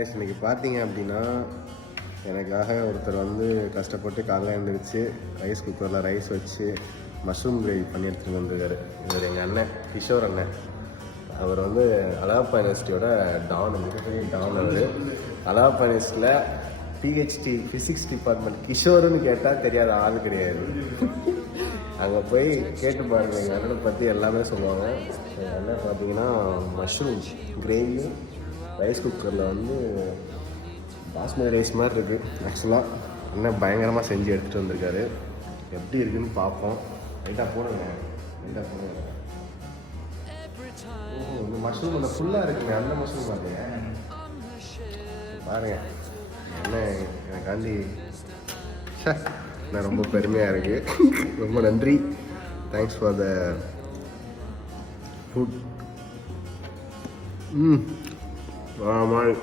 இன்னைக்கு பார்த்தீங்க அப்படின்னா எனக்காக ஒருத்தர் வந்து கஷ்டப்பட்டு காலைல எழுந்திரிச்சு ரைஸ் குக்கரில் ரைஸ் வச்சு மஷ்ரூம் கிரேவி பண்ணி எடுத்துகிட்டு வந்திருக்காரு. இவர் எங்கள் அண்ணன் கிஷோர் அண்ணன். அவர் வந்து அலகாப்பா யூனிவர்சிட்டியோட டான், மிகப்பெரிய டான். அவர் அலகாப்பா யூனிவர்சிட்டியில் பிஹெச்டி ஃபிசிக்ஸ் டிபார்ட்மெண்ட். கிஷோர்னு கேட்டால் தெரியாத ஆள் கிடையாது. அங்கே போய் கேட்டு பாருங்கள், எங்கள் அண்ணனை பற்றி எல்லாமே சொல்லுவாங்க. எங்கள் அண்ணன் பார்த்தீங்கன்னா மஷ்ரூம் கிரேவி ரைஸ் குக்கரில் வந்து பாஸ்மதி ரைஸ் மாதிரி இருக்குது. ஆக்சுவலாக அண்ணன் பயங்கரமாக செஞ்சு எடுத்துகிட்டு வந்திருக்காரு. எப்படி இருக்குன்னு பார்ப்போம். லைட்டாக போடுங்க, லைட்டாக போடுங்க. இந்த மஷ்ரூம் இந்த ஃபுல்லாக இருக்குங்க, அந்த மஷ்ரூம் பார்த்தீங்க பாருங்க. அண்ணன் எனக்காண்டி நான் ரொம்ப பெருமையாக இருக்குது. ரொம்ப நன்றி. Thanks for the food. ஆமாம்.